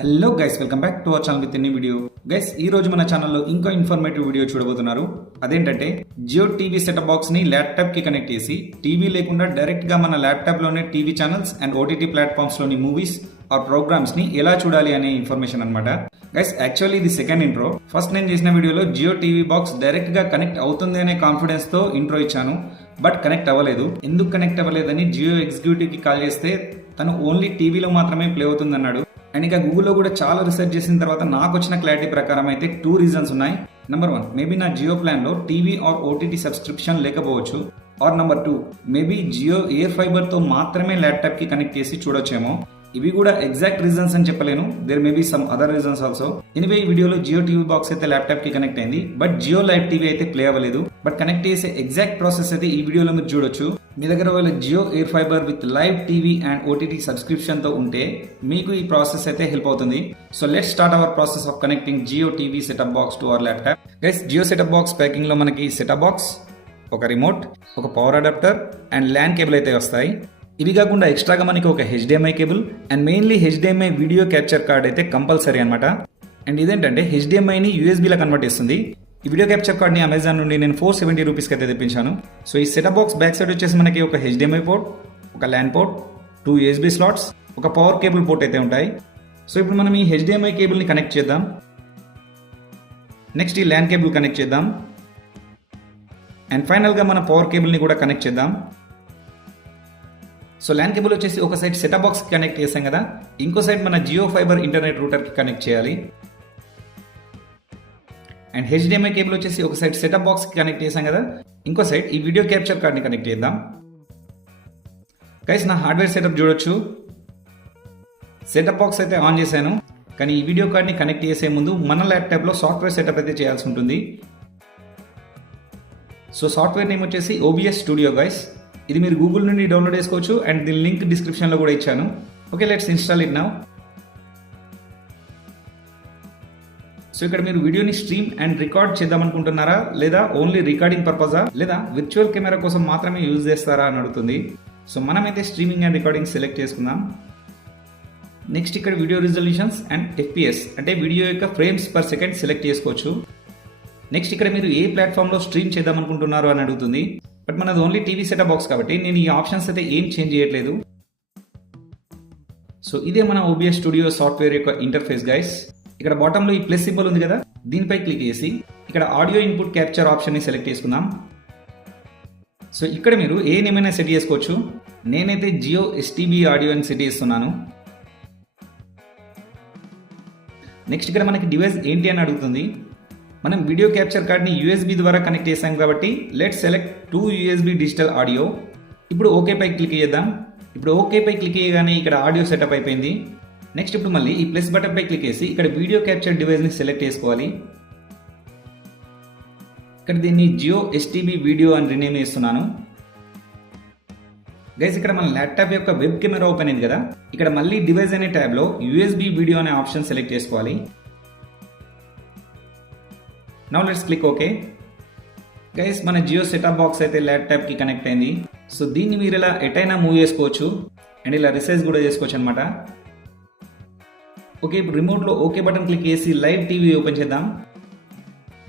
Hello guys, welcome back to our channel with any video. Guys, ఈ రోజు మన ఛానల్లో ఇంకో ఇన్ఫర్మేటివ్ వీడియో చూడబోతున్నారు. అదేంటంటే జియో టీవీ సెటప్ బాక్స్ ని ల్యాప్టాప్ కి కనెక్ట్ చేసి టీవీ లేకుండా డైరెక్ట్ గా మన ల్యాప్టాప్ లోనే TV channels and OTT platforms లోని మూవీస్ ఆర్ ప్రోగ్రామ్స్ ని ఎలా చూడాలి అనే ఇన్ఫర్మేషన్ అనమాట. గైస్, యాక్చువల్లీ ఇది సెకండ్ ఇంట్రో. ఫస్ట్ నేను చేసిన వీడియోలో జియో టీవీ బాక్స్ డైరెక్ట్ గా కనెక్ట్ అవుతుంది అనే కాన్ఫిడెన్స్ తో ఇంట్రో ఇచ్చాను. బట్ కనెక్ట్ అవ్వలేదు. ఎందుకు కనెక్ట్ అవ్వలేదని జియో ఎగ్జిక్యూటివ్ కి కాల్ చేస్తే తను ఓన్లీ టీవీలో మాత్రమే ప్లే అవుతుంది అన్నాడు. అండ్ ఇక గూగుల్లో కూడా చాలా రీసెర్చ్ చేసిన తర్వాత నాకు వచ్చిన క్లారిటీ ప్రకారం అయితే 2 రీజన్స్ ఉన్నాయి. నెంబర్ 1, మేబీ నా జియో ప్లాన్ లో టీవీ ఆర్ ఓటీటీ సబ్స్క్రిప్షన్ లేకపోవచ్చు. Or number 2, maybe Jio air fiber తో మాత్రమే ల్యాప్టాప్ కి కనెక్ట్ చేసి చూడొచ్చేమో. ఇవి కూడా ఎగ్జాక్ట్ రీజన్స్ అని చెప్పలేను. There may be some other reasons also. Anyway, ఈ వీడియోలో జియో టీవీ బాక్స్ అయితే ల్యాప్టాప్ కి కనెక్ట్ అయింది. బట్ జియో లైవ్ టీవీ అయితే ప్లే అవ్వలేదు. బట్ కనెక్ట్ చేసే ఎగ్జాక్ట్ ప్రాసెస్ అయితే ఈ వీడియోలో మీరు చూడొచ్చు. మీ దగ్గర వాళ్ళ Jio air fiber with live TV and OTT subscription తో ఉంటే మీకు ఈ ప్రాసెస్ అయితే హెల్ప్ అవుతుంది. So let's start our process of connecting Jio TV setup box to our laptop. Guys, Jio setup box packing లో మనకి సెటప్ బాక్స్, ఒక రిమోట్, ఒక power adapter and LAN cable అయితే వస్తాయి. ఇవి కాకుండా ఎక్స్ట్రాగా మనకి ఒక HDMI cable and mainly HDMI video capture card అయితే కంపల్సరీ అనమాట. అండ్ ఇదేంటంటే HDMIని USB లా కన్వర్ట్ చేస్తుంది. ఈ వీడియో క్యాప్చర్ కార్డ్ని అమెజాన్ నుండి నేను 470 రూపీస్కి అయితే తెప్పించాను. సో ఈ సెటప్ బాక్స్ బ్యాక్ సైడ్ వచ్చేసి మనకి ఒక HDMI పోర్ట్, ఒక ల్యాన్ పోర్ట్, 2 USB స్లాట్స్, ఒక పవర్ కేబుల్ పోర్ట్ అయితే ఉంటాయి. సో ఇప్పుడు మనం ఈ HDMI కేబుల్ని కనెక్ట్ చేద్దాం. నెక్స్ట్ ఈ ల్యాన్ కేబుల్ కనెక్ట్ చేద్దాం. అండ్ ఫైనల్గా మన పవర్ కేబుల్ని కూడా కనెక్ట్ చేద్దాం. సో ల్యాన్ కేబుల్ వచ్చేసి ఒక సైడ్ సెటప్ బాక్స్కి కనెక్ట్ చేసాం కదా, ఇంకో సైడ్ మన జియో ఫైబర్ ఇంటర్నెట్ రూటర్కి కనెక్ట్ చేయాలి. అండ్ HDMI కేబుల్ వచ్చేసి ఒక సైడ్ సెటప్ బాక్స్కి కనెక్ట్ చేసాం కదా, ఇంకో సైడ్ ఈ వీడియో క్యాప్చర్ కార్డ్ని కనెక్ట్ చేద్దాం. గైస్, నా హార్డ్వేర్ సెటప్ చూడొచ్చు. సెటప్ బాక్స్ అయితే ఆన్ చేశాను, కానీ ఈ వీడియో కార్డ్ని కనెక్ట్ చేసే ముందు మన ల్యాప్టాప్లో సాఫ్ట్వేర్ సెటప్ అయితే చేయాల్సి ఉంటుంది. సో సాఫ్ట్వేర్ నేమ్ వచ్చేసి OBS స్టూడియో గైస్. ఇది మీరు గూగుల్ నుండి డౌన్లోడ్ చేసుకోవచ్చు అండ్ దీని లింక్ డిస్క్రిప్షన్లో కూడా ఇచ్చాను. Okay, let's install it now. So ఇక్కడ మీరు వీడియోని స్ట్రీమ్ అండ్ రికార్డ్ చేద్దాం అనుకుంటున్నారా, లేదా ఓన్లీ రికార్డింగ్ పర్పజా, లేదా విర్చువల్ కెమెరా కోసం మాత్రమే యూజ్ చేస్తారా అని అడుగుతుంది. సో మనమైతే స్ట్రీమింగ్ అండ్ రికార్డింగ్ సెలెక్ట్ చేసుకుందాం. నెక్స్ట్ ఇక్కడ వీడియో రిజల్యూషన్స్ అండ్ FPS అంటే వీడియో యొక్క ఫ్రేమ్స్ పర్ సెకండ్ సెలెక్ట్ చేసుకోవచ్చు. నెక్స్ట్ ఇక్కడ మీరు ఏ ప్లాట్ఫామ్లో స్ట్రీమ్ చేద్దాం అనుకుంటున్నారు అని అడుగుతుంది. బట్ మనది ఓన్లీ టీవీ సెటప్ బాక్స్ కాబట్టి నేను ఈ ఆప్షన్స్ అయితే ఏం చేంజ్ చేయట్లేదు. సో ఇదే మన OBS స్టూడియో సాఫ్ట్వేర్ యొక్క ఇంటర్ఫేస్ గైస్. ఇక్కడ బాటంలో ఈ ప్లస్ సింబల్ ఉంది కదా, దీనిపై క్లిక్ చేసి ఇక్కడ ఆడియో ఇన్పుట్ క్యాప్చర్ ఆప్షన్ ని సెలెక్ట్ చేసుకుందాం. సో ఇక్కడ మీరు ఏమైనా సెట్ చేసుకోవచ్చు. నేనైతే జియో STB ఆడియో అని సెట్ చేస్తున్నాను. నెక్స్ట్ ఇక్కడ మనకి డివైస్ ఏంటి అని అడుగుతుంది. మనం వీడియో క్యాప్చర్ కార్డ్ని USB ద్వారా కనెక్ట్ చేసాం కాబట్టి let's select 2 USB digital audio. ఇప్పుడు ఓకే పై క్లిక్ చేద్దాం. ఇప్పుడు ఓకే పై క్లిక్ చేయగానే ఇక్కడ ఆడియో సెటప్ అయిపోయింది. నెక్స్ట్ ఇప్పుడు మళ్ళీ ఈ ప్లస్ బటన్ పై క్లిక్ చేసి ఇక్కడ వీడియో క్యాప్చర్ డివైస్ని సెలెక్ట్ చేసుకోవాలి. ఇక్కడ దీన్ని జియో STB వీడియో అని రీనేమ్ చేస్తున్నాను. గైస్, ఇక్కడ మన ల్యాప్టాప్ యొక్క వెబ్ కెమెరా ఓపెన్ అయింది కదా, ఇక్కడ మళ్ళీ డివైస్ అనే ట్యాబ్లో USB వీడియో అనే ఆప్షన్ సెలెక్ట్ చేసుకోవాలి. Now let's click okay. Guys, మన జియో సెటప్ బాక్స్ అయితే ల్యాప్టాప్ కి కనెక్ట్ అయింది. సో దీన్ని మీరు ఇలా ఎటైనా మూవ్ చేసుకోవచ్చు అండ్ ఇలా రిసైజ్ కూడా చేసుకోవచ్చు అనమాట. ఓకే, ఇప్పుడు రిమోట్లో ఓకే బటన్ క్లిక్ చేసి లైవ్ టీవీ ఓపెన్ చేద్దాం.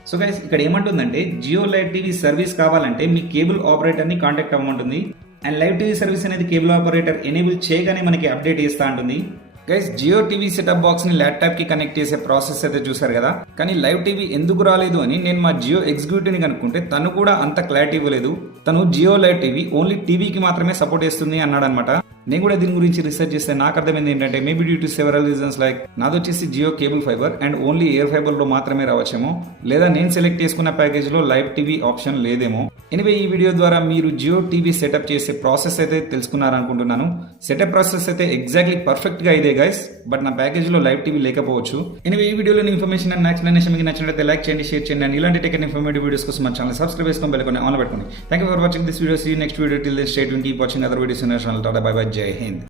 సో గైస్, ఇక్కడ ఏమంటుందంటే జియో లైవ్ టీవీ సర్వీస్ కావాలంటే మీ కేబుల్ ఆపరేటర్ని కాంటాక్ట్ అవ్వమంటుంది. అండ్ లైవ్ టీవీ సర్వీస్ అనేది కేబుల్ ఆపరేటర్ ఎనేబుల్ చేయగానే మనకి అప్డేట్ చేస్తూ ఉంటుంది. Guys, Jio TV setup box ని ల్యాప్టాప్ కి కనెక్ట్ చేసే ప్రాసెస్ అయితే చూసారు కదా, కానీ లైవ్ టీవీ ఎందుకు రాలేదు అని నేను మా జియో ఎగ్జిక్యూటివ్ ని కనుక్కుంటే తను కూడా అంత క్లారిటీ ఇవ్వలేదు. తను జియో లైవ్ టీవీ ఓన్లీ టీవీకి మాత్రమే సపోర్ట్ చేస్తుంది అన్నాడు అనమాట. నేను కూడా దీని గురించి రీసెర్చ్ చేస్తే నాకు అర్థమైంది ఏంటంటే maybe due to several reasons like నాది వచ్చేసి Jio cable fiber and only air fiber లో మాత్రమే రావచ్చేమో, లేదా నేను సెలెక్ట్ చేసుకున్న ప్యాకేజ్ లో లైవ్ టీవీ ఆప్షన్ లేదేమో. ఎనివే, ఈ వీడియో ద్వారా మీరు జియో టీవీ సెటప్ చేసే ప్రాసెస్ అయితే తెలుసుకున్నారనుకుంటున్నాను. సెటప్ ప్రాసెస్ అయితే ఎగ్జాక్ట్లీ పర్ఫెక్ట్ గా ఇదే గైస్. బట్ నా ప్యాకేజ్ లో లైవ్ టీవీ లేకపోవచ్చు. ఎనివే, ఈ వీడియోలో ఇన్ఫర్మేషన్ అండ్ ఎక్స్ప్లెనేషన్ మీకు నచ్చినట్లయితే లైక్ చేయండి, షేర్ చేయండి. అండ్ ఇలాంటి టెక్ అండ్ ఇన్ఫర్మేటివ్ వీడియోస్ కోసం మన ఛానల్ సబ్స్క్రైబ్ చేసుకొని బెల్ ఐకాన్ ఆన్ పెట్టుకోండి. Thank you for watching this video. See you next video. Till then stay tuned, keep watching other videos in our channel. టాటా, bye bye, జై హింద్.